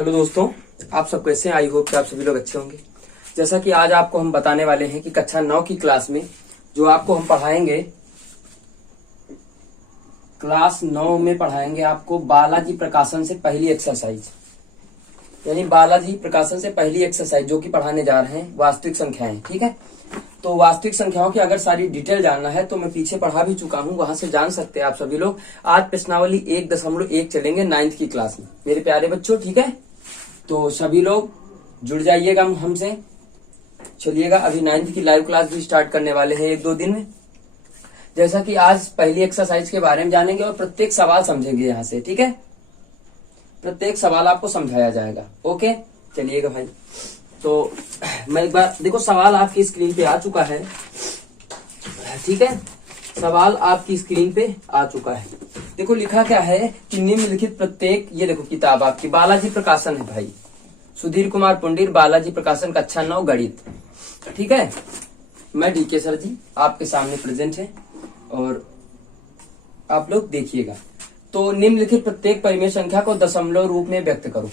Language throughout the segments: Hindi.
हेलो दोस्तों, आप सब कैसे हैं? आई होप कि आप सभी लोग अच्छे होंगे। जैसा कि आज आपको हम बताने वाले हैं कि कक्षा 9 की क्लास में जो आपको हम पढ़ाएंगे, क्लास 9 में पढ़ाएंगे आपको बालाजी प्रकाशन से पहली एक्सरसाइज, यानी बालाजी प्रकाशन से पहली एक्सरसाइज जो कि पढ़ाने जा रहे हैं वास्तविक संख्याएं। ठीक है, तो वास्तविक संख्याओं की अगर सारी डिटेल जानना है तो मैं पीछे पढ़ा भी चुका हूं, वहां से जान सकते हैं आप सभी लोग। आज प्रश्नावली 1.1 चलेंगे 9th की क्लास में मेरे प्यारे बच्चों। ठीक है, तो सभी लोग जुड़ जाइएगा हमसे, चलिएगा। अभी 9th की लाइव क्लास भी स्टार्ट करने वाले हैं 1-2 दिन में। जैसा कि आज पहली एक्सरसाइज के बारे में जानेंगे और प्रत्येक सवाल समझेंगे यहाँ से। ठीक है, प्रत्येक सवाल आपको समझाया जाएगा। ओके, चलिएगा भाई। तो मैं एक बार देखो, सवाल आपकी स्क्रीन पे आ चुका है। ठीक है, सवाल आपकी स्क्रीन पे आ चुका है। देखो लिखा क्या है कि निम्नलिखित प्रत्येक, ये देखो किताब आपकी बालाजी प्रकाशन है भाई, सुधीर कुमार पंडित, बालाजी प्रकाशन, कक्षा 9 गणित। ठीक है, मैं डीके सर जी आपके सामने प्रेजेंट है और आप लोग देखिएगा। तो निम्नलिखित प्रत्येक परिमेय संख्या को दशमलव रूप में व्यक्त करो।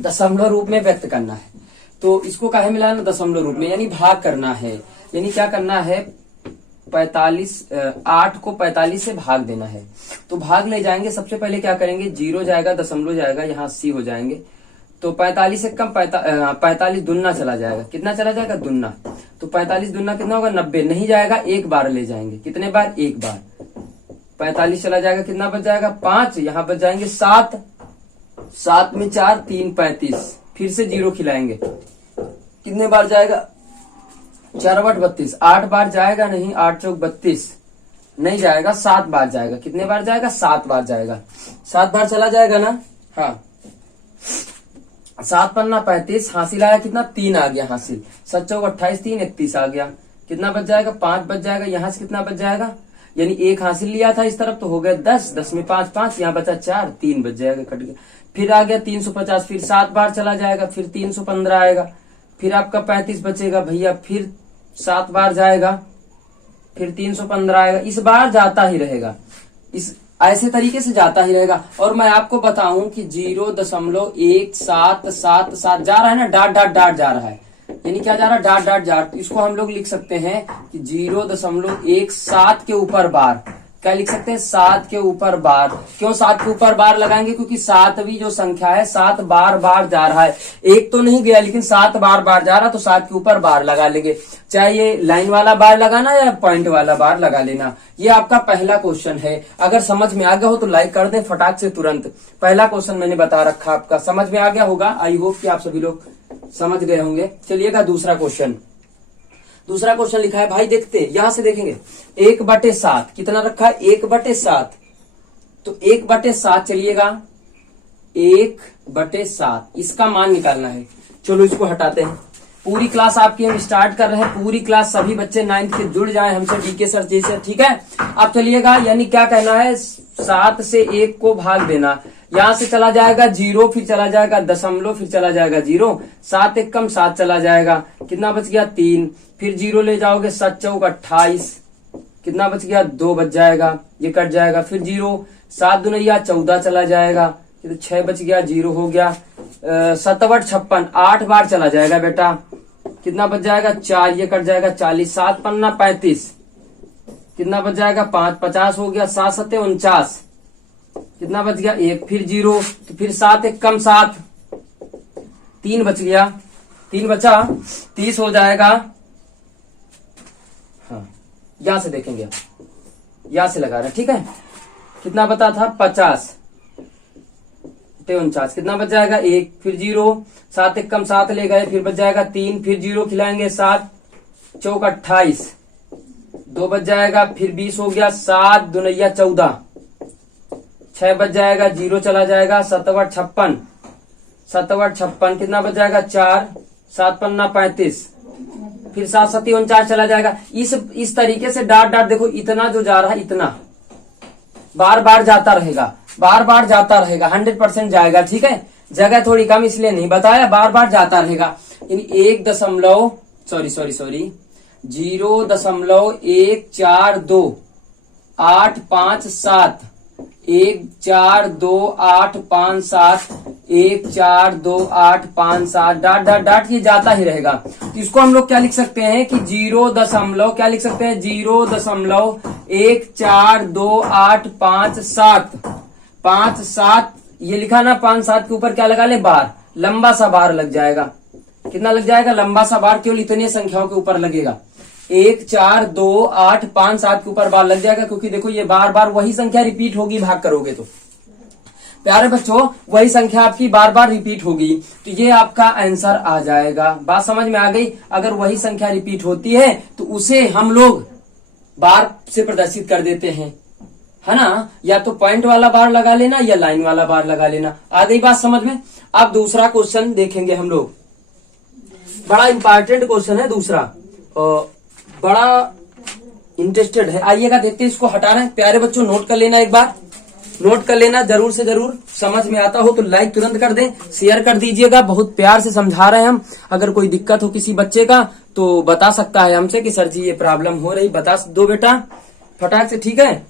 दशमलव रूप में व्यक्त करना है तो इसको काहे मिलाना? दशमलव रूप में, यानी भाग करना है। यानी क्या करना है? 8 को 45 से भाग देना है। तो भाग ले जाएंगे, सबसे पहले क्या करेंगे? 0 जाएगा, दशमलव जाएगा, यहाँ 80 हो जाएंगे। तो 45 से कम 45 दुन्ना चला जाएगा। कितना चला जाएगा? दुन्ना। तो 45 दुन्ना कितना होगा? 90। नहीं जाएगा, एक बार ले जाएंगे। कितने बार? एक बार। 45 चला जाएगा, कितना बच जाएगा? 5। यहाँ बच जाएंगे 7। 7 में 4 3 35। फिर से 0 खिलाएंगे, कितने बार जाएगा? 4 8 32। 8 बार जाएगा नहीं, 8 चौक 32 नहीं जाएगा, 7 बार जाएगा। कितने बार जाएगा? 7 बार जाएगा। 7 बार चला जाएगा ना? हाँ, 7 पन्ना 35, हासिल आया कितना? 3 आ गया हासिल। 7 चौक 28, 3 31 आ गया। कितना बच जाएगा? 5 बच जाएगा। यहाँ से कितना बच जाएगा? यानी 1 हासिल लिया था इस तरफ तो हो गया 10, 10 में 5 5, यहाँ बचा 4, 3 बच जाएगा, कट गया। फिर आ गया 350, फिर 7 बार चला जाएगा, फिर 315 आएगा, फिर आपका 35 बचेगा भैया, फिर 7 बार जाएगा, फिर 315 आएगा। इस बार जाता ही रहेगा, इस ऐसे तरीके से जाता ही रहेगा। और मैं आपको बताऊं कि 0.1777 जा रहा है ना, डाट डाट डाट जा रहा है। यानी क्या जा रहा है? Dot dot dot. तो इसको हम लोग लिख सकते हैं कि 0.17 के ऊपर बार। क्या लिख सकते हैं? 7 के ऊपर बार। क्यों 7 के ऊपर बार लगाएंगे? क्योंकि 7वीं जो संख्या है 7 बार बार जा रहा है। एक तो नहीं गया, लेकिन 7 बार बार जा रहा, तो 7 के ऊपर बार लगा लेंगे। चाहे ये लाइन वाला बार लगाना या पॉइंट वाला बार लगा लेना। ये आपका पहला क्वेश्चन है। अगर समझ में आ गया हो तो लाइक कर दें फटाक से तुरंत। पहला क्वेश्चन मैंने बता रखा, आपका समझ में आ गया होगा। आई होप कि आप सभी लोग समझ गए होंगे। चलिएगा दूसरा क्वेश्चन। दूसरा क्वेश्चन लिखा है भाई, देखते हैं, यहां से देखेंगे 1/7 कितना रखा है? 1/7। तो 1/7 चलिएगा, 1/7 इसका मान निकालना है। चलो इसको हटाते हैं। पूरी क्लास आपकी हम स्टार्ट कर रहे हैं। पूरी क्लास सभी बच्चे 9th के जुड़ जाए हमसे, डीके सर जी से। ठीक है, अब चलिएगा, यानी क्या कहना है? 7 से 1 को भाग देना। यहां से चला जाएगा 0, फिर चला जाएगा दशमलव, फिर चला जाएगा 0। 7 1 कम 7 चला जाएगा, कितना बच गया? 3। फिर 0 ले जाओगे, 7 चौक 28, कितना बच गया? 2 बच जाएगा, ये कट जाएगा। फिर 0, 7 दुनैया 14 चला जाएगा, 6 बच गया, 0 हो गया। 7 8 56, 8 बार चला जाएगा बेटा, कितना बच जाएगा? 4, ये कट जाएगा 40। 7 पन्ना 35, कितना बच जाएगा? 5 50 हो गया। 7 7 49, कितना बच गया? 1। फिर 0, तो फिर 7 1 कम 7, 3 बच गया, 3 बचा, 30 हो जाएगा। हाँ, यहां से देखेंगे, आप यहां से लगा रहे। ठीक है, कितना बता था? 50 49, कितना बच जाएगा? 1। फिर 0, 7 1 कम 7 ले गए, फिर बच जाएगा 3। फिर 0 खिलाएंगे, 7 चौक 28, 2 बच जाएगा। फिर 20 हो गया। 7 दुनैया 14, 6 बच जाएगा, 0 चला जाएगा। 7 8 56, 7 8 56, कितना बच जाएगा? 4। 7 पन्ना 35, फिर 7 7 49 चला जाएगा। इस तरीके से डाट डाट देखो, इतना जो जा रहा है इतना बार बार जाता रहेगा, बार बार जाता रहेगा, 100% जाएगा। ठीक है, जगह थोड़ी कम इसलिए नहीं बताया, बार बार जाता रहेगा। यानी 0.142 8 5 7 1 4 2 8 5 7 1 4 2 8 5 7 डॉट डॉट डॉट ये जाता ही रहेगा। तो इसको हम लोग क्या लिख सकते हैं कि 0 दशमलव क्या लिख सकते हैं 0.14857 ये लिखा ना 5 7 के ऊपर क्या लगा ले बार, लंबा सा बार लग जाएगा। कितना लग जाएगा लंबा सा बार, केवल इतनी संख्याओं के ऊपर लगेगा। 1 4 2 8 5 7 के ऊपर बार लग जाएगा, क्योंकि देखो ये बार बार वही संख्या रिपीट होगी भाग करोगे तो। प्यारे बच्चों वही संख्या आपकी बार बार रिपीट होगी, तो ये आपका आंसर आ जाएगा। बात समझ में आ गई। अगर वही संख्या रिपीट होती है तो उसे हम लोग बार से प्रदर्शित कर देते हैं, है ना। या तो पॉइंट वाला बार लगा लेना या लाइन वाला बार लगा लेना। आ गई बात समझ में। अब दूसरा क्वेश्चन देखेंगे हम लोग, बड़ा इंपॉर्टेंट क्वेश्चन है दूसरा, बड़ा इंटरेस्टेड है। आइएगा देखते हैं, इसको हटा रहे हैं। प्यारे बच्चों नोट कर लेना, एक बार नोट कर लेना जरूर से जरूर। समझ में आता हो तो लाइक तुरंत कर दें, शेयर कर दीजिएगा। बहुत प्यार से समझा रहे हैं हम। अगर कोई दिक्कत हो किसी बच्चे का तो बता सकता है हमसे कि सर जी ये प्रॉब्लम हो रही, बता दो बेटा फटाक से, ठीक है।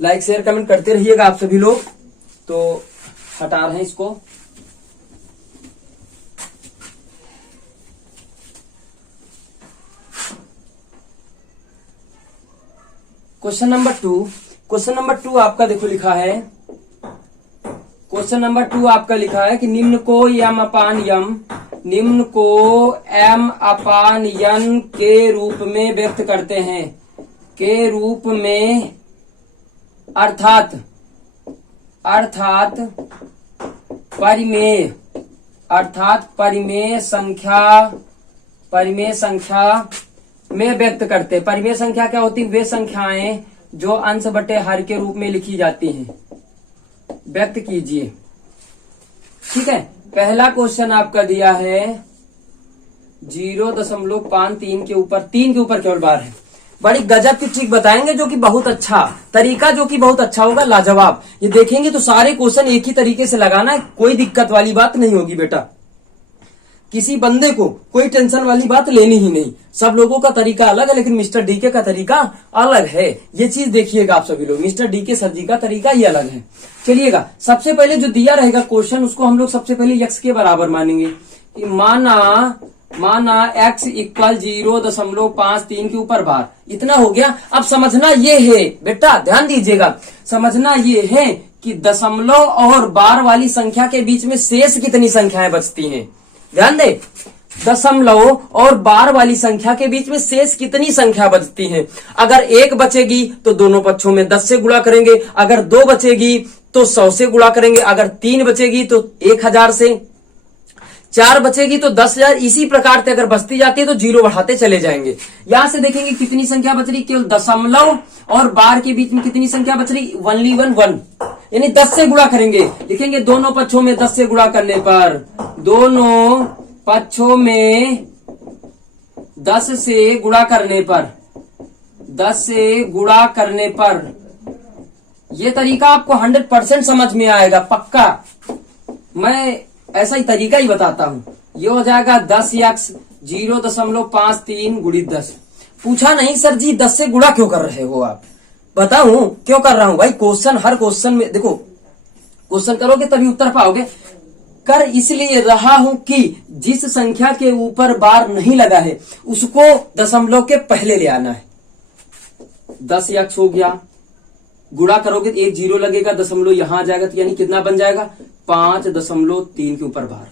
लाइक शेयर कमेंट करते रहिएगा आप सभी लोग। तो हटा रहे हैं इसको। क्वेश्चन नंबर टू आपका देखो लिखा है, क्वेश्चन नंबर 2 आपका लिखा है कि निम्न को m अपान n के रूप में व्यक्त करते हैं, के रूप में अर्थात परिमेय संख्या में व्यक्त करते। परिमेय संख्या क्या होती है, वे संख्याएं जो अंश बटे हर के रूप में लिखी जाती हैं। व्यक्त कीजिए, ठीक है। पहला क्वेश्चन आपका दिया है 0.53 के ऊपर, 3 के ऊपर केवल बार है। बड़ी गजब की ट्रिक बताएंगे जो कि बहुत अच्छा तरीका, जो कि बहुत अच्छा होगा, लाजवाब। ये देखेंगे तो सारे क्वेश्चन एक ही तरीके से लगाना है, कोई दिक्कत वाली बात नहीं होगी बेटा। किसी बंदे को कोई टेंशन वाली बात लेनी ही नहीं। सब लोगों का तरीका अलग है, लेकिन मिस्टर डीके का तरीका अलग है। ये चीज देखिएगा आप सभी लोग, मिस्टर डीके सर जी का तरीका ही अलग है। चलिएगा, सबसे पहले जो दिया रहेगा क्वेश्चन उसको हम लोग सबसे पहले x के बराबर मानेंगे कि माना x इक्वल 0.53 के ऊपर बार। इतना हो गया। अब समझना ये है बेटा, ध्यान दीजिएगा, समझना ये है कि दशमलव और बार वाली संख्या के बीच में शेष कितनी संख्याएं बचती हैं। ध्यान दे, दशमलव और बार वाली संख्या के बीच में शेष कितनी संख्या बचती है। अगर 1 बचेगी तो दोनों पक्षों में 10 से गुणा करेंगे, अगर 2 बचेगी तो 100 से गुणा करेंगे, अगर 3 बचेगी तो 1000 से, 4 बचेगी तो 10,000। इसी प्रकार से अगर बचती जाती है तो 0 बढ़ाते चले जाएंगे। यहां से देखेंगे कितनी संख्या बच रही, केवल दशमलव और बार के बीच में कितनी संख्या बच रही, 1 यानी 10 से गुणा करेंगे। लिखेंगे दोनों पक्षों में 10 से गुणा करने पर, दोनों पक्षों में 10 से गुणा करने पर, 10 से गुणा करने पर ये तरीका आपको 100% समझ में आएगा, पक्का। मैं ऐसा ही तरीका ही बताता हूं। ये हो जाएगा 10x 0.53 गुणित 10। पूछा नहीं सर जी 10 से गुणा क्यों कर रहे हो आप, बताऊं क्यों कर रहा हूं भाई। क्वेश्चन हर क्वेश्चन में देखो, क्वेश्चन करोगे तभी उत्तर पाओगे। कर इसलिए रहा हूं कि जिस संख्या के ऊपर बार नहीं लगा है उसको दशमलव के पहले ले आना है। 10x हो गया, गुणा करोगे तो 1 0 लगेगा, दशमलव यहां आ जाएगा, तो यानी कितना बन जाएगा 5.3 के ऊपर बार।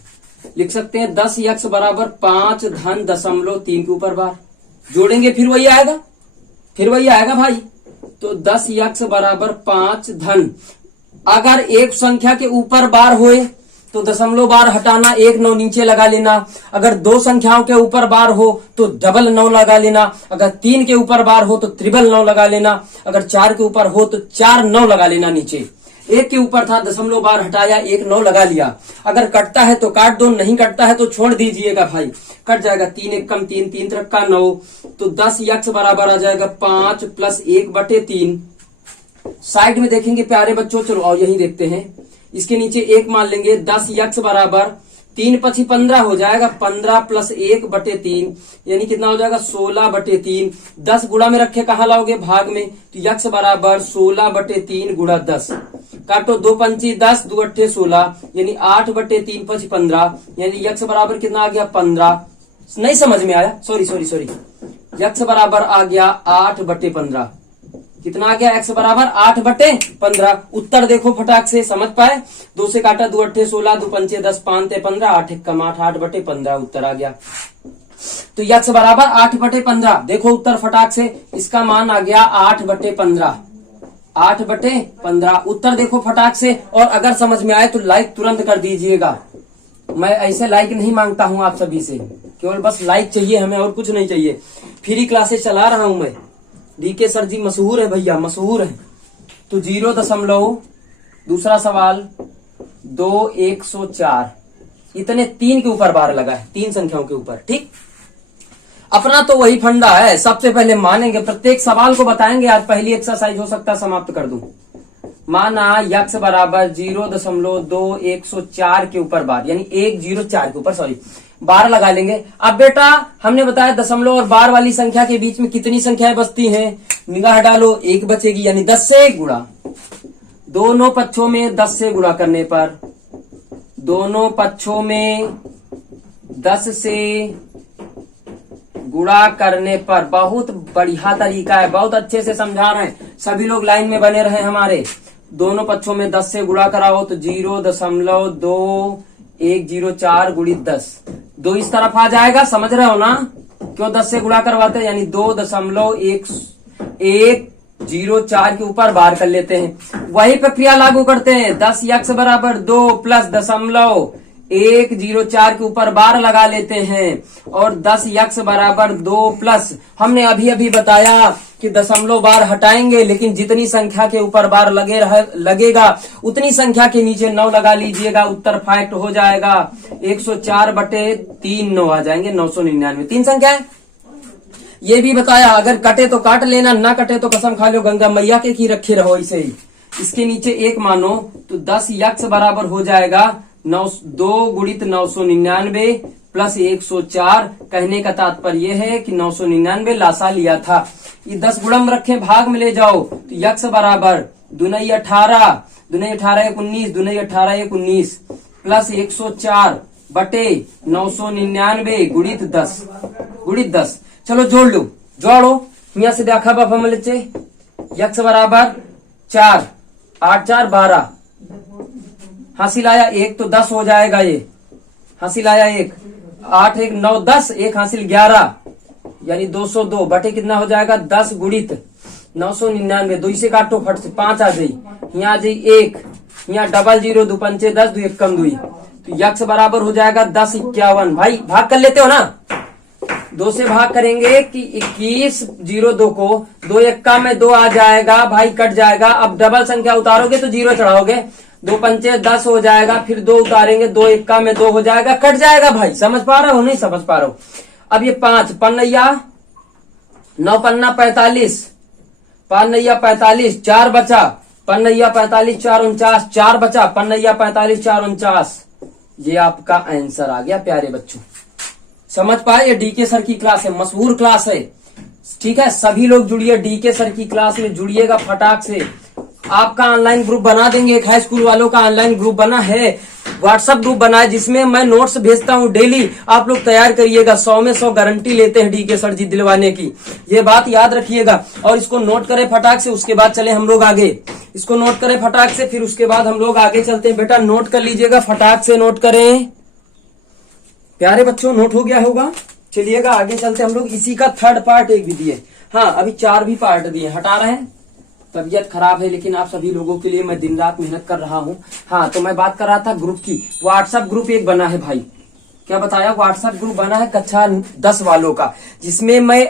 लिख सकते हैं 10x बराबर 5 धन 0.3 के ऊपर बार। जोड़ेंगे फिर वही आएगा भाई। तो 10x बराबर 5 धन, अगर एक संख्या के ऊपर बार होए तो दशमलव बार हटाना, 1 9 नीचे लगा लेना। अगर 2 संख्याओं के ऊपर बार हो तो डबल 9 लगा लेना। अगर 3 के ऊपर बार हो तो ट्रिपल 9 लगा लेना। अगर 4 के ऊपर हो तो 4 9 लगा लेना नीचे। 1 के ऊपर था, दशमलव बार हटाया, 1 9 लगा लिया। अगर कटता है तो काट दो, नहीं कटता है तो छोड़ दीजिएगा भाई, कट जाएगा। 3 1 कम 3, 3 3 का 9। तो 10x बराबर आ जाएगा 5 + 1/3। साइड में देखेंगे प्यारे बच्चों, चलो और यही देखते हैं। इसके नीचे 1 मान लेंगे। 10x बराबर 3 पची 15 हो जाएगा, 15 प्लस 1/3 यानी कितना हो जाएगा 16/3। 10 गुणा में रखे कहाँ लाओगे, भाग में, तो यक्स बराबर 16/3 गुणा 10। काटो, 2 पंची 10, 2 अट्ठे 16 यानी 8/3 पची 15 यानी यक्स बराबर कितना आ गया 15। नहीं समझ में आया, सॉरी, यक्स बराबर आ गया 8/15। कितना आ गया, एक्स बराबर 8/15। उत्तर देखो फटाक से, समझ पाए। 2 से काटा, 2 अट्ठे 16, 2 पंचे 10, 5 ते 15, 8 एकम 8, 8/15 उत्तर आ गया। तो यक्स बराबर 8/15। देखो उत्तर फटाक से, इसका मान आ गया 8/15। 8/15 उत्तर देखो फटाक से। और अगर समझ में आए तो लाइक तुरंत कर दीजिएगा। मैं ऐसे लाइक नहीं मांगता हूं आप सभी से, केवल बस लाइक चाहिए हमें, और कुछ नहीं चाहिए। फ्री क्लासेस चला रहा हूं मैं, डीके सर जी मशहूर है भैया, मशहूर है। तो 0. दूसरा सवाल 2 104 इतने 3 के ऊपर बार लगा है, 3 संख्याओं के ऊपर। ठीक, अपना तो वही फंडा है, सबसे पहले मानेंगे, प्रत्येक सवाल को बताएंगे। आज पहली एक्सरसाइज हो सकता है समाप्त कर दूं। माना यक्स बराबर 0.2104 के ऊपर बार, यानी 104 के ऊपर बार लगा लेंगे। अब बेटा हमने बताया दशमलव और बार वाली संख्या के बीच में कितनी संख्याएं बचती हैं, निगाह डालो, 1 बचेगी, यानी 10 से गुणा। दोनों पक्षों में 10 से गुणा करने पर, दोनों पक्षों में 10 से गुणा करने पर, बहुत बढ़िया तरीका है, बहुत अच्छे से समझा रहे हैं। सभी लोग लाइन में बने रहे हमारे। दोनों पक्षों में 10 से गुणा कराओ तो 0.2104 गुणित 10, 2 इस तरफ आ जाएगा, समझ रहे हो ना, क्यों 10 से गुणा करवाते हैं, यानी 2.104 के ऊपर बार कर लेते हैं। वही प्रक्रिया लागू करते हैं, 10 यक्स बराबर 2 प्लस 0.104 के ऊपर बार लगा लेते हैं, और 10 यक्स बराबर 2 प्लस, हमने अभी अभी बताया कि दशमलव बार हटाएंगे, लेकिन जितनी संख्या के ऊपर बार लगेगा उतनी संख्या के नीचे 9 लगा लीजिएगा, उत्तर फैक्ट हो जाएगा 104/3 9 आ जाएंगे, 999। 3 संख्या है, ये भी बताया, अगर कटे तो काट लेना, ना कटे तो कसम खा लो गंगा मैया के की रखे रहो इसे ही। इसके नीचे 1 मानो तो 10 यक्स बराबर हो जाएगा 2 गुणित 999 प्लस 104। कहने का तात्पर्य है कि 999 लासा लिया था। ये 10 गुणम रखे, भाग में ले जाओ तो यक्स बराबर 2 9 18, 2 9 18 1 19, 2 9 18 1 19 प्लस 104 बटे 999 गुणित 10। चलो जोड़ लो, जोड़ो, यहाँ से देखा बापा मलिचे, यक्स बराबर 4, 8 4 12, हासिल आया 1 तो 10 हो जाएगा, ये हासिल आया 1, 8 1 9 10, 1 हासिल 11 यानी 202 बटे कितना हो जाएगा 10 गुणित 999। 2 से काटो फट से, 5 आ जाई, यहाँ आ जाई 1, यहाँ 00 2 पंचे 10, 2 1 कम 2, तो यक्स बराबर हो जाएगा 10 51। भाई भाग कर लेते हो ना, 2 से भाग करेंगे कि 21 02 को, 2 1 में 2 आ जाएगा, भाई कट जाएगा। अब डबल संख्या उतारोगे तो 0 चढ़ाओगे, 2 पंचे 10 हो जाएगा, फिर 2 उतारेंगे, 2 1 में 2 हो जाएगा, कट जाएगा। भाई समझ पा रहे हो, नहीं समझ पा रहे हो। अब ये 5 पन्नैया 9 पन्ना 45, 5 नैया 45, 4 बचा, पन्नैया 45 4 49, 4 बचा, पन्नैया 45 4 49। ये आपका आंसर आ गया प्यारे बच्चों, समझ पाए। ये डीके सर की क्लास है, मशहूर क्लास है, ठीक है। सभी लोग जुड़िए, डीके सर की क्लास में जुड़िएगा फटाक से। आपका ऑनलाइन ग्रुप बना देंगे, एक हाई स्कूल वालों का ऑनलाइन ग्रुप बना है, व्हाट्सएप ग्रुप बना है, जिसमें मैं नोट्स भेजता हूं डेली। आप लोग तैयार करिएगा, 100 में 100 गारंटी लेते हैं डीके सर जी दिलवाने की, ये बात याद रखिएगा। और इसको नोट करें फटाक से, उसके बाद चले हम लोग आगे। इसको नोट करें फटाक से, फिर उसके बाद हम लोग आगे चलते हैं। बेटा नोट कर लीजिएगा, फटाक से नोट करें प्यारे बच्चों, नोट हो गया होगा। चलिएगा आगे चलते हम लोग। इसी का 3rd पार्ट एक भी दिए, हाँ अभी 4 भी पार्ट दिए, हटा रहे हैं। तबीयत खराब है, लेकिन आप सभी लोगों के लिए मैं दिन रात मेहनत कर रहा हूँ। हाँ तो मैं बात कर रहा था ग्रुप की। व्हाट्सएप ग्रुप एक बना है भाई, क्या बताया, व्हाट्सएप ग्रुप बना है कक्षा 10 वालों का, जिसमें मैं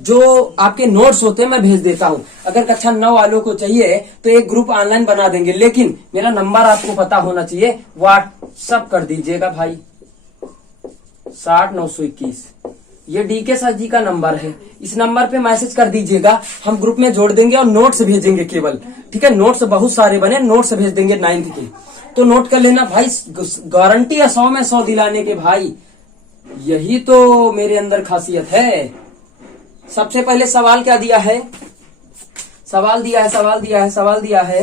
जो आपके नोट्स होते हैं मैं भेज देता हूँ। अगर कक्षा 9 वालों को चाहिए तो एक ग्रुप ऑनलाइन बना देंगे, लेकिन मेरा नंबर आपको पता होना चाहिए। व्हाट्सएप कर दीजिएगा भाई 60 921, ये डीके सर जी का नंबर है। इस नंबर पे मैसेज कर दीजिएगा, हम ग्रुप में जोड़ देंगे और नोट्स भेजेंगे केवल, ठीक है। नोट्स बहुत सारे बने, नोट्स भेज देंगे 9th के, तो नोट कर लेना भाई, गारंटी है 100 में 100 दिलाने के भाई, यही तो मेरे अंदर खासियत है। सबसे पहले सवाल क्या दिया है, सवाल दिया है, सवाल दिया है, सवाल दिया है,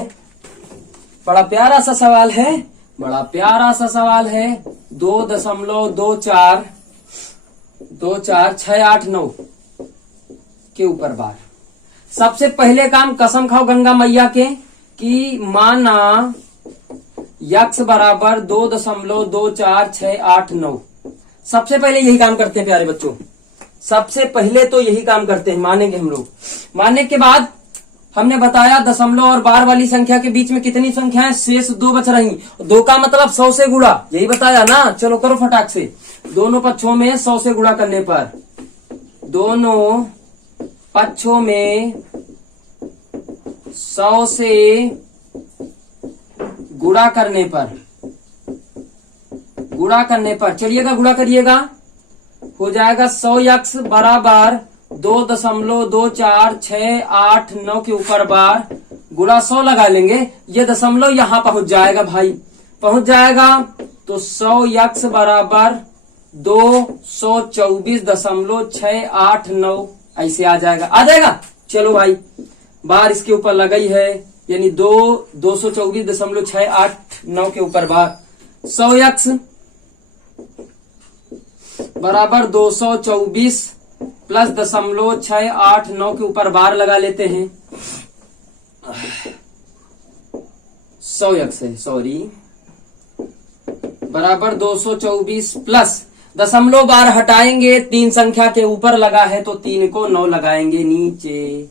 बड़ा प्यारा सा सवाल है, बड़ा प्यारा सा सवाल है। 2.242689 के ऊपर बार। सबसे पहले काम, कसम खाओ गंगा मैया के, कि माना यक्स बराबर 2.24689। सबसे पहले यही काम करते हैं प्यारे बच्चों, सबसे पहले तो यही काम करते हैं, मानेंगे हम लोग। मानने के बाद हमने बताया दशमलव और बार वाली संख्या के बीच में कितनी संख्याएं, शेष 2 बच रही। 2 का मतलब 100 से गुणा, यही बताया ना। चलो करो फटाक से, दोनों पक्षों में 100 से गुणा करने पर, दोनों पक्षों में 100 से गुणा करने पर, चलिएगा गुणा करिएगा, हो जाएगा 100 यक्स बराबर 2.24689 के ऊपर बार गुणा 100 लगा लेंगे। ये दशमलव यहां पहुंच जाएगा भाई, पहुंच जाएगा तो 100 यक्स बराबर 224.689 ऐसे आ जाएगा, आ जाएगा। चलो भाई, बार इसके ऊपर लगाई है, यानी 224.689 के ऊपर बार। 100 यक्स बराबर 224 प्लस 0.689 के ऊपर बार लगा लेते हैं। 100 यक्स है, सॉरी, बराबर 224 प्लस दशमलव बार हटाएंगे, 3 संख्या के ऊपर लगा है तो 3 को 9 लगाएंगे नीचे।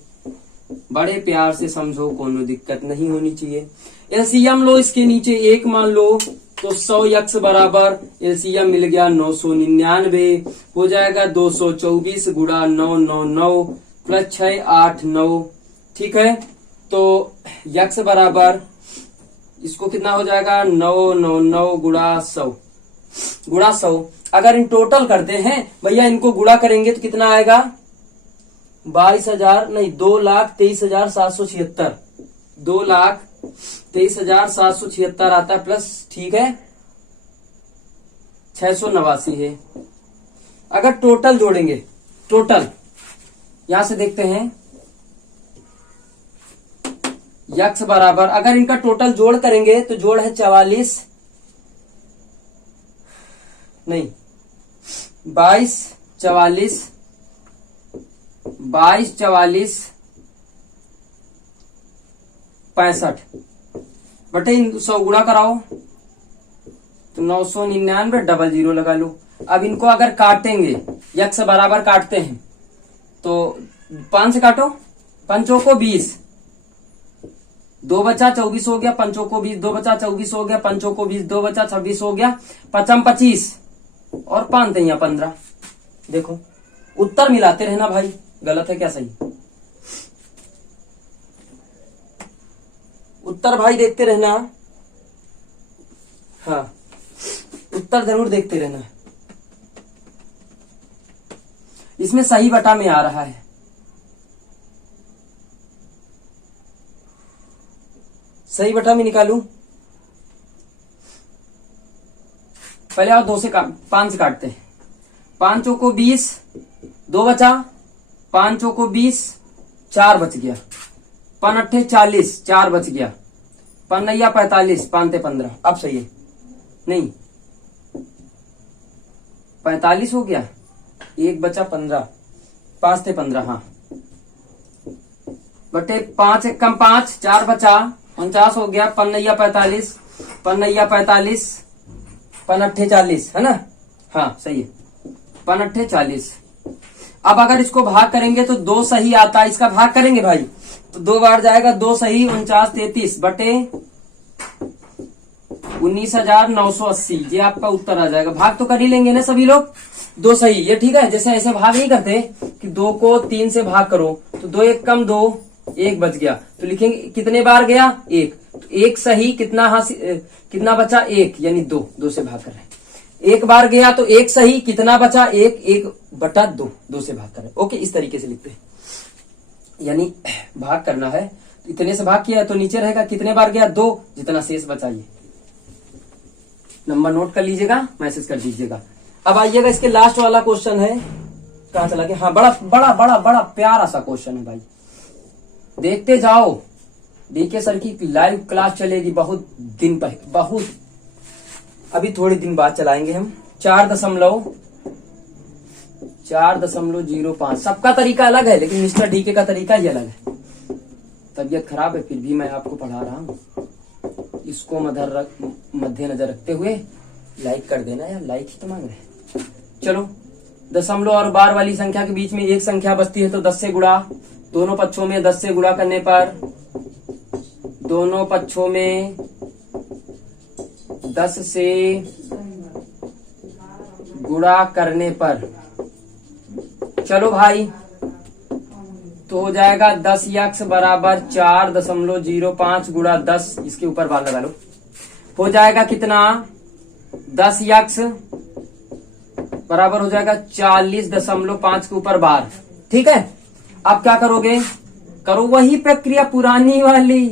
बड़े प्यार से समझो, कोनो दिक्कत नहीं होनी चाहिए। एलसीएम लो, इसके नीचे 1 मान लो, तो 100 यक्स बराबर एलसीएम मिल गया 999, हो जाएगा 224 गुणा 999 प्लस 689, ठीक है। तो यक्स बराबर इसको कितना हो जाएगा, 999 गुणा 100। अगर इन टोटल करते हैं भैया, इनको गुणा करेंगे तो कितना आएगा, 22,000 नहीं, 2,23,776, 2,23,776 आता है, प्लस ठीक है 689 है। अगर टोटल जोड़ेंगे, टोटल यहां से देखते हैं, यक्स बराबर, अगर इनका टोटल जोड़ करेंगे तो जोड़ है 44 नहीं 22 44 65 बटे 100 गुणा कराओ तो 999 00 लगा लो। अब इनको अगर काटेंगे, यक्स बराबर काटते हैं तो 5 से काटो, 5 को 20, 2 बचा 24 हो गया, 5 को 20, 2 बचा 24 हो गया, 5 को 20, 2 बचा 26 हो गया, 25 और 5 यहाँ 15। देखो उत्तर मिलाते रहना भाई, गलत है क्या सही, उत्तर भाई देखते रहना, हाँ उत्तर जरूर देखते रहना। इसमें सही बटा में आ रहा है, सही बटा में निकालू, पहले आओ 2 से 5 से काटते हैं, 5 को 20, 2 बचा, 5 को 20, 4 बच गया, 5 अट्ठे 40, 4 बच गया, 5 नैया 45, 5 15। अब सही है नहीं, 45 हो गया, 1 बचा 15, 5 थे 15, हाँ बटे 5 एक कम 5, 4 बचा 49 हो गया, 5 नैया 45, 5 नैया 45, 5 अट्ठे 40 है ना, हाँ सही है, 5 अट्ठे 40। अब अगर इसको भाग करेंगे तो 2 सही आता है, इसका भाग करेंगे भाई तो 2 बार जाएगा, 2 सही 49 33 बटे 19,980, ये आपका उत्तर आ जाएगा। भाग तो कर ही लेंगे ना सभी लोग, 2 सही, ये ठीक है। जैसे ऐसे भाग नहीं करते कि 2 को 3 से भाग करो तो 2 एक कम 2, 1 बच गया, तो लिखेंगे कितने बार गया 1, तो 1 सही कितना बचा 1, यानी 2 से भाग कर रहे हैं। 1 बार गया तो 1 सही कितना बचा 1 बटा 2 से भाग कर रहे हैं। ओके, इस तरीके से लिखते हैं, यानी भाग करना है तो इतने से भाग किया तो नीचे रहेगा कितने बार गया 2, जितना शेष बचा ये नंबर नोट कर लीजिएगा, मैसेज कर दीजिएगा। अब आइएगा इसके लास्ट वाला क्वेश्चन है, कहाँ चला गया, हाँ, बड़ा बड़ा बड़ा बड़ा प्यारा सा क्वेश्चन है भाई, देखते जाओ। डीके सर की लाइव क्लास चलेगी बहुत दिन पहले, बहुत अभी थोड़े दिन बाद चलाएंगे हम। 4.05 सबका तरीका अलग है, लेकिन मिस्टर डीके का तरीका ही अलग है। तबीयत खराब है फिर भी मैं आपको पढ़ा रहा हूँ, इसको मद्देनजर रखते हुए लाइक कर देना यार, लाइक ही तो मांग रहे। चलो, दशमलव और बार वाली संख्या के बीच में एक संख्या बचती है तो 10 से गुणा, दोनों पक्षों में 10 से गुणा करने पर, दोनों पक्षों में 10 से गुणा करने पर, चलो भाई, तो हो जाएगा 10x बराबर 4.05 गुणा 10, इसके ऊपर बार लगा लो, हो जाएगा कितना, 10x बराबर हो जाएगा 40.5 के ऊपर बार। ठीक है, अब क्या करोगे, करो वही प्रक्रिया पुरानी वाली।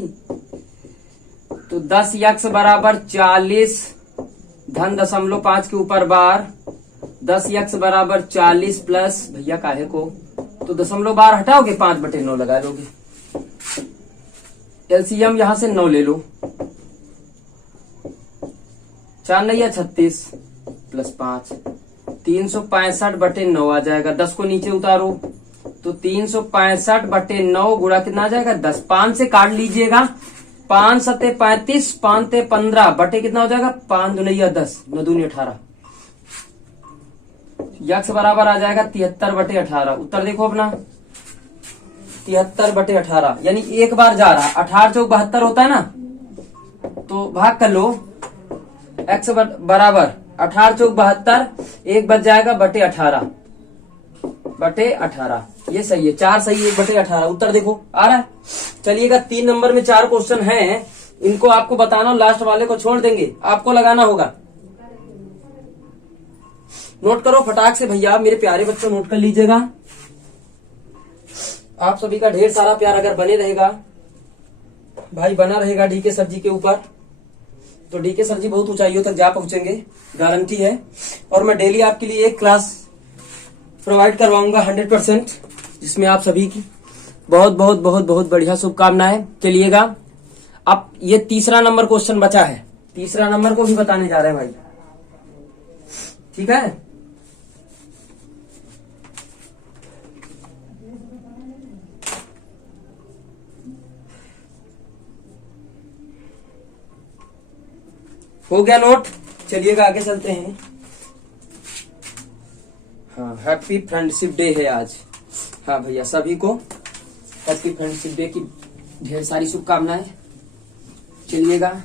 तो 10x बराबर 40 धन 0.5 के ऊपर बार, 10x बराबर 40 प्लस भैया काहे को, तो 0.12 हटाओगे, 5/9 लगा लोगे। एलसीएम यहां से 9 ले लो, 4 9 36 प्लस 5, 365/9 आ जाएगा। 10 को नीचे उतारो तो 365/9 गुणा कितना आ जाएगा, 10। 5 से काट लीजिएगा, 5 7 35, 5 ते 15 बटे कितना हो जाएगा, 5 दूनी 10, 9 दूनी 18। यक्स बराबर आ जाएगा 73/18। उत्तर देखो अपना, 73/18, यानी एक बार जा रहा, 18 चौक 72 होता है ना, तो भाग कर लो। एक्स बराबर 18 चौक 72, एक बच जाएगा बटे18, ये सही है, 4 सही, 1/18। उत्तर देखो आ रहा है। चलिएगा, 3 नंबर में 4 क्वेश्चन हैं, इनको आपको बताना, लास्ट वाले को छोड़ देंगे, आपको लगाना होगा। नोट करो फटाक से भैया, मेरे प्यारे बच्चों नोट कर लीजिएगा। आप सभी का ढेर सारा प्यार अगर बने रहेगा भाई, बना रहेगा डीके सर जी के ऊपर, तो डीके सर जी बहुत ऊंचाइयों तक जा पहुंचेंगे, गारंटी है। और मैं डेली आपके लिए एक क्लास प्रोवाइड करवाऊंगा 100%, जिसमें आप सभी की बहुत बहुत बहुत बहुत बढ़िया शुभकामनाएं। चलिएगा, अब ये तीसरा नंबर क्वेश्चन बचा है, तीसरा नंबर को भी बताने जा रहे हैं भाई, ठीक है। हो गया नोट, चलिएगा आगे चलते हैं। हाँ, हैप्पी फ्रेंडशिप डे है आज। हाँ भैया, सभी को हैप्पी फ्रेंडशिप डे की ढेर सारी शुभकामनाएं। चलिएगा,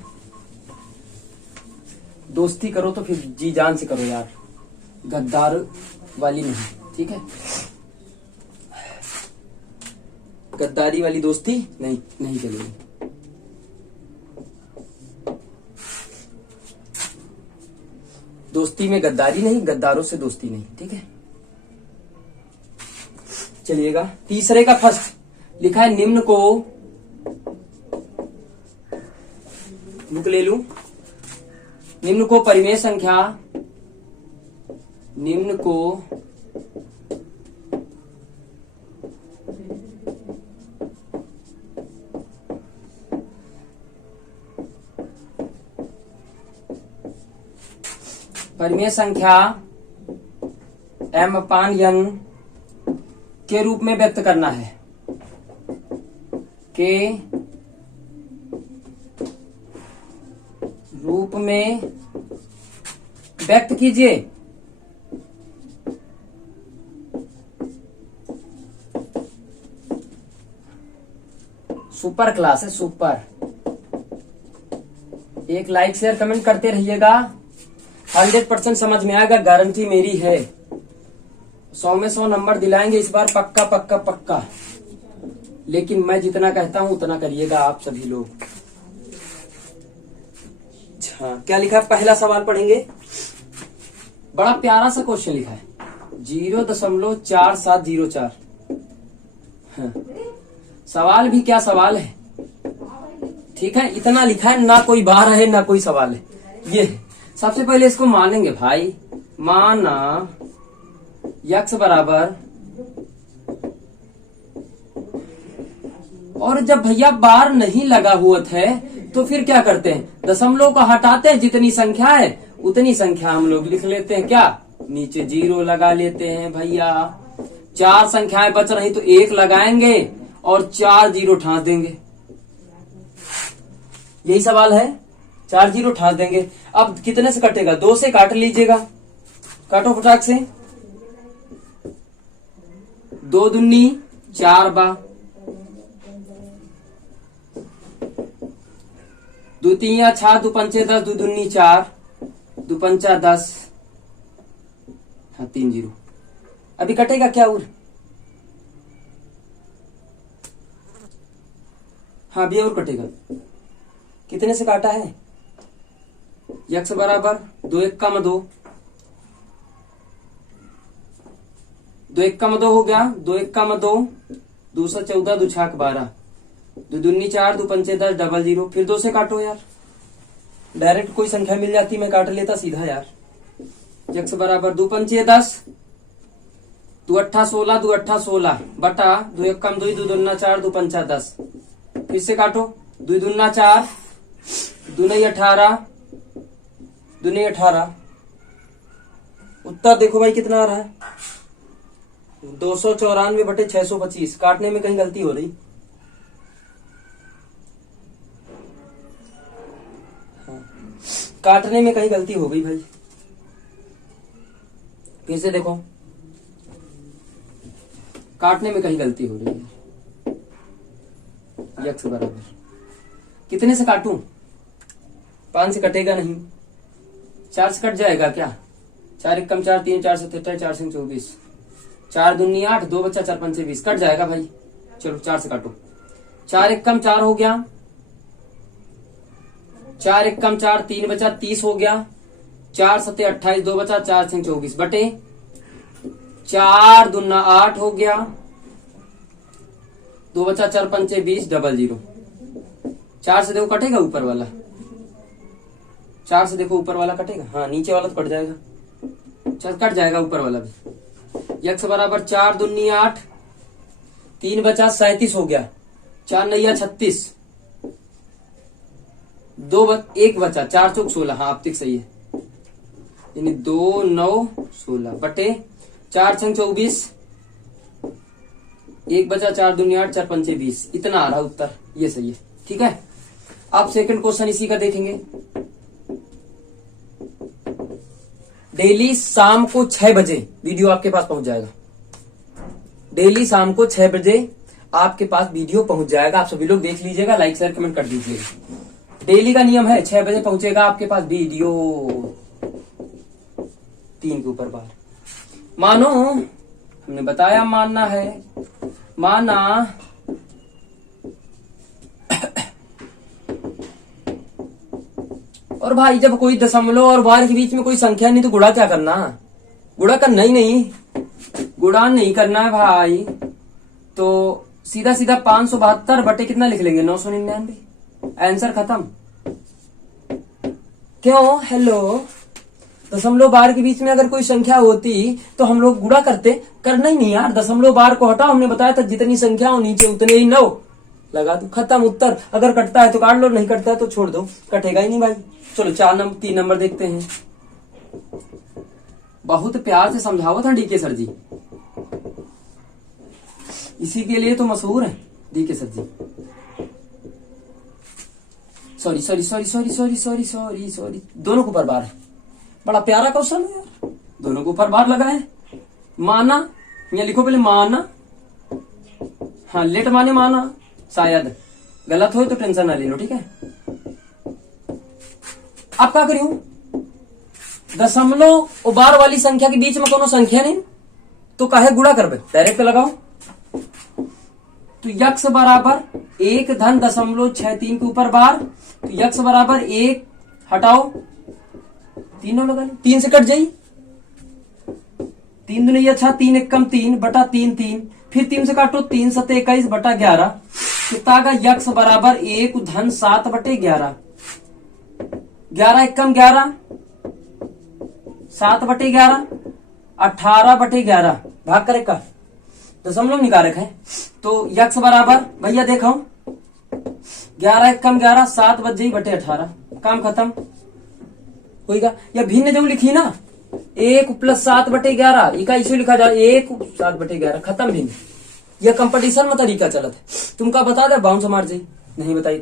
दोस्ती करो तो फिर जी जान से करो यार, गद्दार वाली नहीं, ठीक है। गद्दारी वाली दोस्ती नहीं चलेगी। दोस्ती में गद्दारी नहीं, गद्दारों से दोस्ती नहीं, ठीक है। चलिएगा, तीसरे का फर्स्ट लिखा है, निम्न को, बुक ले लूं, निम्न को परिमेय संख्या, निम्न को परिमेय संख्या m/n के रूप में व्यक्त करना है, के रूप में व्यक्त कीजिए। सुपर क्लास है, सुपर। एक लाइक शेयर कमेंट करते रहिएगा, 100% समझ में आएगा, गारंटी मेरी है। 100 में 100 नंबर दिलाएंगे इस बार, पक्का पक्का पक्का। लेकिन मैं जितना कहता हूं उतना करिएगा आप सभी लोग। हाँ, क्या लिखा है, पहला सवाल पढ़ेंगे। बड़ा प्यारा सा क्वेश्चन लिखा है, 0.4704। हाँ, सवाल भी क्या सवाल है, ठीक है। इतना लिखा है, ना कोई बार है ना कोई सवाल है, ये सबसे पहले इसको मानेंगे भाई, माना यक्स बराबर, और जब भैया बार नहीं लगा हुआ है तो फिर क्या करते हैं, दशमलव को हटाते हैं, जितनी संख्या है उतनी संख्या हम लोग लिख लेते हैं, क्या नीचे 0 लगा लेते हैं भैया। 4 संख्याएं बच रही तो 1 लगाएंगे और 4 0 ठांस देंगे, यही सवाल है, 4 0 ठांस देंगे। अब कितने से कटेगा, 2 से काट लीजिएगा, काटो फटाक से, 2 दूनी 4 बा, 2 3 6, 2 5 10, 2 दूनी 4, 2 5 10, हाँ 3 0। अभी कटेगा क्या और, हाँ अभी और कटेगा। कितने से काटा है, यक्स बराबर 2 1 कम 2, 2 1 कम 2 हो गया, 2 1 कम 2, 2 से 14, 2 6 12, 2 दूनी 4, 2 5 10, डबल 0। फिर 2 से काटो यार, डायरेक्ट कोई संख्या मिल जाती मैं काट लेता सीधा यार। यक्स बराबर 2 5 10, 2 8 16, 2 8 16 बटा 2 1 कम 2, 2 दूना 4, 2 5 10। फिर से काटो, 2 दूना 4, 2 नहीं 18, 2 नहीं 18। उत्तर देखो भाई कितना आ रहा है, 294 बटे 625। काटने में कहीं गलती हो रही, हाँ काटने में कहीं गलती हो गई भाई। फिर से देखो, काटने में कहीं गलती हो रही है। यक्स बराबर कितने से काटूं, 5 से कटेगा नहीं, 4 से कट जाएगा क्या, 4 1 कम 4 3, 4 7 18, 4 5 24, 4 दूनी 8, 2 बच्चा 4 5 20, कट जाएगा भाई। चलो 4 से काटो, 4 1 कम 4 हो गया, 4 1 कम 4, 3 बचा 30 हो गया, 4 7 28, 2 बचा 4 6 24 बटे 4 दूना 8 हो गया, 2 बचा 4 5 20, डबल 0। 4 से देखो कटेगा ऊपर वाला, 4 से देखो ऊपर वाला कटेगा, हाँ नीचे वाला तो कट जाएगा, चल कट जाएगा ऊपर वाला भी। यक्स बराबर 4 दूनी 8, 3 बचा 37 हो गया, 4 नैया 36, 1 बचा 4 चौक 16, हाँ आप तक सही है, यानी 2 9 16 बटे 4 6 24, 1 बचा 4 दूनी 8, 4 5 20, इतना आ रहा उत्तर, ये सही है। ठीक है, आप सेकंड क्वेश्चन इसी का देखेंगे। डेली शाम को 6 बजे वीडियो आपके पास पहुंच जाएगा, डेली शाम को 6 बजे आपके पास वीडियो पहुंच जाएगा। आप सभी लोग देख लीजिएगा, लाइक शेयर कमेंट कर दीजिएगा। डेली का नियम है 6 बजे पहुंचेगा आपके पास वीडियो, 3 के ऊपर बार। मानो हमने बताया मानना है, माना और भाई जब कोई दशमलव और बार के बीच में कोई संख्या नहीं तो गुणा क्या करना, गुणा करना ही नहीं, गुणा नहीं करना है भाई, तो सीधा सीधा 572 बटे कितना लिख लेंगे, 999, आंसर खत्म। क्यों, हेलो, दशमलव बार के बीच में अगर कोई संख्या होती तो हम लोग गुणा करते, करना ही नहीं यार, दशमलव बार को हटाओ, हमने बताया था जितनी संख्या हो नीचे उतने ही 9 लगा दो, खत्म उत्तर। अगर कटता है तो काट लो, नहीं कटता है तो छोड़ दो, कटेगा ही नहीं भाई। चलो 3 नंबर देखते हैं। बहुत प्यार से समझाओ था डीके सर जी, इसी के लिए तो मशहूर है DK sir ji. Sorry sorry sorry sorry sorry sorry sorry sorry, दोनों को ऊपर बार है, बड़ा प्यारा क्वेश्चन है यार, दोनों को ऊपर बार लगा है। माना, यहाँ लिखो पहले माना, हाँ लेट माने माना, शायद गलत हो तो टेंशन ना ले लो, ठीक है। आप क्या करियो, दशमलव और बार वाली संख्या के बीच में कोनो संख्या नहीं तो काहे गुणा करबे, डायरेक्ट लगाओ। तो यक्स बराबर 1 धन 0.63 के ऊपर बार, तो यक्स बराबर 1 हटाओ, तीनों लगा लो, 3 से कट जाई, 3 दूनी अच्छा, 3 1 कम 3 बटा 3 3, फिर 3 से काटो, 3 7 21 बटा 11, कितना का यक्स बराबर 1 धन 7 बटे 11, 11 1 कम 11, 7/11, 18/11 भाग करे का दशमलव निकारक है। तो यक्स बराबर भैया देखो 11 एकम 11, 7 बच जाई बटे 18, काम खत्म होगा। या भिन्न जो लिखी ना 1 + 7/11 इका इसे लिखा जा 1 7/11 खत्म भिन्न। यह कंपटीशन में तरीका चलत है। तुमका बता दे बाउंस मार जाई नहीं बताई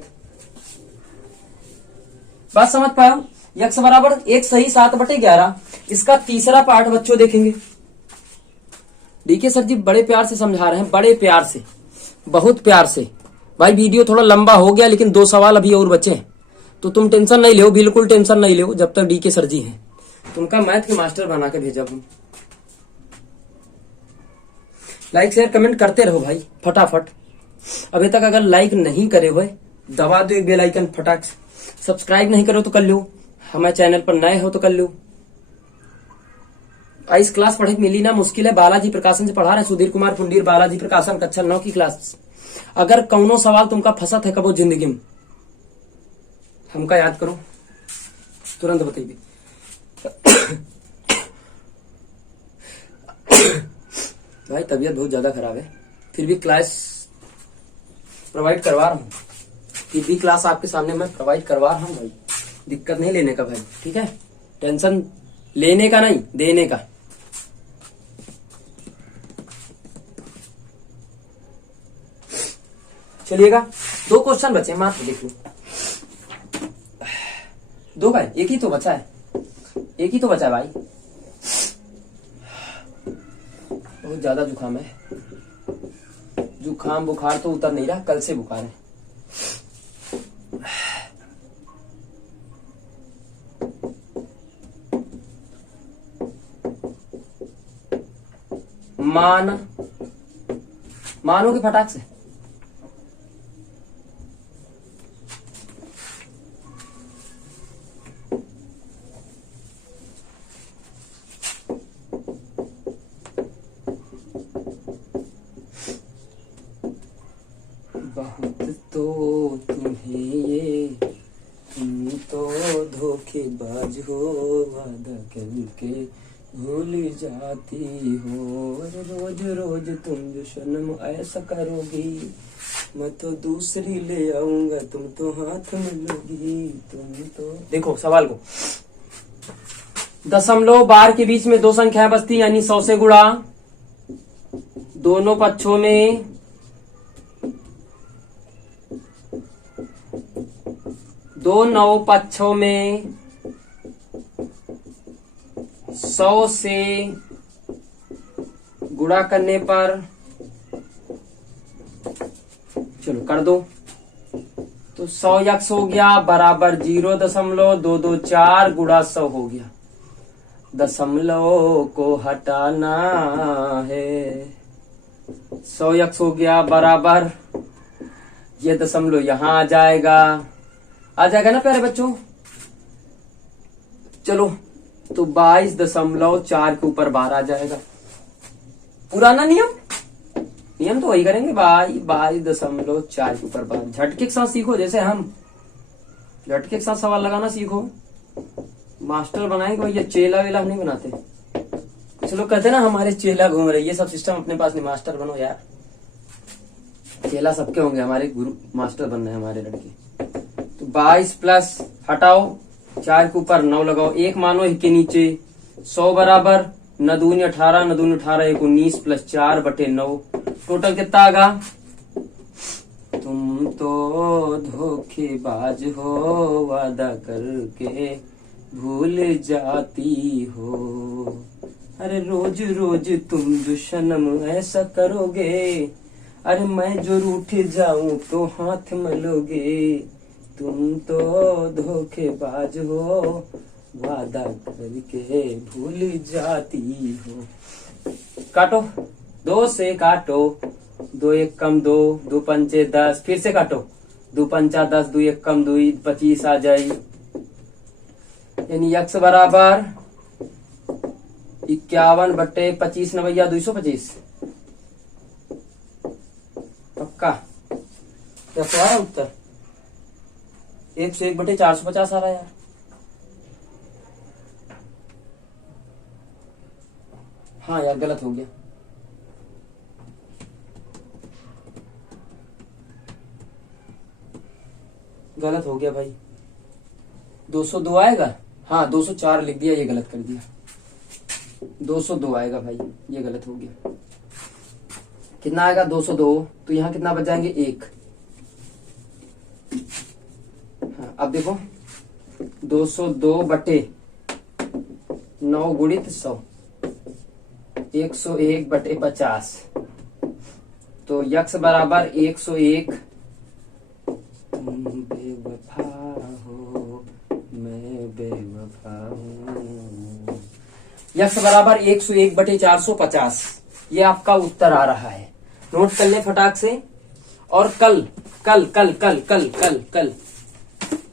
बात समझ पाया। यक्स बराबर 1 सही 7/11। इसका तीसरा पार्ट बच्चों देखेंगे। डीके सर जी बड़े प्यार से समझा रहे हैं, बड़े प्यार से, बहुत प्यार से। भाई वीडियो थोड़ा लंबा हो गया लेकिन 2 सवाल अभी और बचे हैं, तो तुम टेंशन नहीं लो, बिल्कुल टेंशन नहीं लो जब तक डीके सर जी हैं। तुमका मैथ के मास्टर बना के भेजा हूं। लाइक शेयर कमेंट करते रहो भाई फटाफट। अभी तक अगर लाइक नहीं करे हुए दबा दो एक बेल आइकन फटाक से। सब्सक्राइब नहीं करो तो कर लो, हमारे चैनल पर नए हो तो कर लो। इस क्लास पढ़े मिली ना मुश्किल है। बालाजी प्रकाशन से पढ़ा रहे सुधीर कुमार पुंडीर, बालाजी प्रकाशन कक्षा 9 की क्लास। अगर कौनो सवाल तुमका फंसत है कबो जिंदगी में हमका याद करो, तुरंत बताइए। भाई तबीयत बहुत ज्यादा खराब है, फिर भी क्लास प्रोवाइड करवा रहा हूँ। फिर भी क्लास आपके सामने मैं प्रोवाइड करवा रहा हूँ भाई। दिक्कत नहीं लेने का भाई, ठीक है। टेंशन लेने का नहीं, देने का। चलिएगा 2 क्वेश्चन बचे मात्र, देख लो 2 भाई, एक ही तो बचा है, एक ही तो बचा है भाई। बहुत ज्यादा जुकाम है, जुकाम बुखार तो उतर नहीं रहा, कल से बुखार है। मानो के फटाक से बहुत तो तुम्हें ये, तुम तो धोखेबाज हो, वादा करके भूल जाती हो, रोज रोज तुम जो सनम ऐसा करोगी, मैं तो दूसरी ले आऊंगा, तुम तो हाथ में लोगी, तुम तो। देखो सवाल को, दशमलव बार के बीच में 2 संख्याएं बचती यानी 100 से गुणा, दोनों पक्षों में दोनों पक्षों में 100 से गुणा करने पर, चलो कर दो, तो 100 यक्स हो गया बराबर 0.224 गुणा 100 हो गया। दशमलव को हटाना है, 100 यक्स हो गया बराबर, ये दशमलव यहां आ जाएगा ना प्यारे बच्चों। चलो तो 22.4 के ऊपर 12 आ जाएगा। पुराना नियम तो वही करेंगे, 22.4 के ऊपर 12। झटके के साथ सीखो, जैसे हम झटके के साथ सवाल लगाना सीखो। मास्टर बनाएंगे भैया, चेला वेला हम नहीं बनाते। कुछ लोग कहते ना हमारे चेला घूम रहे, ये सब सिस्टम अपने पास नहीं। मास्टर बनो यार, चेला सबके होंगे, हमारे गुरु मास्टर बनना है हमारे लड़के। तो 22 प्लस हटाओ 4 के ऊपर 9 लगाओ, 1 मानो 1 के नीचे, 100 बराबर 9 दूनी 18, 9 दूनी 18, 1 19 प्लस 4 बटे 9, टोटल कितना आगा। तुम तो धोखेबाज हो, वादा करके भूल जाती हो, अरे रोज रोज तुम जो सनम ऐसा करोगे, अरे मैं जो रूठ जाऊं तो हाथ मलोगे, तुम तो धोखेबाज हो, वादा करके भूल जाती हो। काटो, 2 से काटो, 2 1 कम 2, 2 पंचे 10, फिर से काटो, 2 पंचा 10, 2 1 कम 2, 25 आ जाए। यानी यक्स बराबर 51 बटे 25 नवैया 225। पक्का क्या सवाल उत्तर 101 बटे 450 आ रहा है यार। हाँ यार गलत हो गया, गलत हो गया भाई। 202 आएगा, हाँ 204 लिख दिया, ये गलत कर दिया। 202 आएगा भाई, ये गलत हो गया। कितना आएगा 202, तो यहाँ कितना बच जाएंगे 1। हाँ अब देखो 202 बटे 9 गुणित 100, 101 बटे 50, तो यक्स बराबर 101। तुम बेवफा हो मैं बेवफा हूँ। यक्स बराबर 101 बटे 450, ये आपका उत्तर आ रहा है। नोट कर ले फटाक से। और कल कल कल कल कल कल कल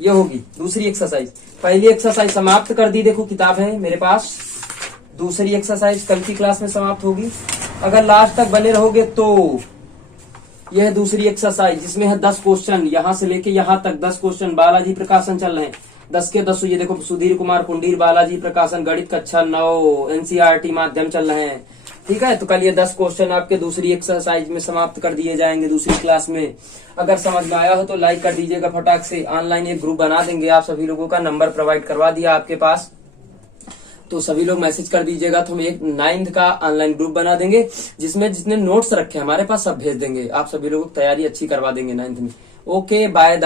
ये होगी दूसरी एक्सरसाइज। पहली एक्सरसाइज समाप्त कर दी, देखो किताब है मेरे पास। दूसरी एक्सरसाइज कल की क्लास में समाप्त होगी। अगर लास्ट तक बने रहोगे तो यह दूसरी एक्सरसाइज, जिसमें है 10 क्वेश्चन, यहां से लेके यहां तक 10 क्वेश्चन। बालाजी प्रकाशन चल रहे हैं 10 के 10। ये देखो सुधीर कुमार कुंडीर, बालाजी प्रकाशन, गणित कक्षा 9, एनसीईआरटी माध्यम चल रहे हैं। ठीक है, तो कल ये 10 क्वेश्चन आपके दूसरी एक्सरसाइज में समाप्त कर दिए जाएंगे दूसरी क्लास में। अगर समझ में आया हो तो लाइक कर दीजिएगा फटाक से। ऑनलाइन एक ग्रुप बना देंगे आप सभी लोगों का, नंबर प्रोवाइड करवा दिया आपके पास, तो सभी लोग मैसेज कर दीजिएगा। तो हम एक 9th का ऑनलाइन ग्रुप बना देंगे, जिसमें जितने नोट्स रखे हमारे पास सब भेज देंगे। आप सभी लोगों की तैयारी अच्छी करवा देंगे 9th में। Okay bye,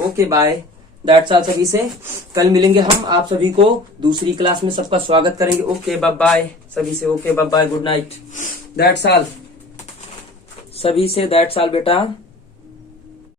okay bye, that's all. सभी से कल मिलेंगे हम, आप सभी को दूसरी क्लास में सबका स्वागत करेंगे। ओके बाय बाय सभी से, okay bye bye, good night, that's all सभी से, दैट्स ऑल बेटा।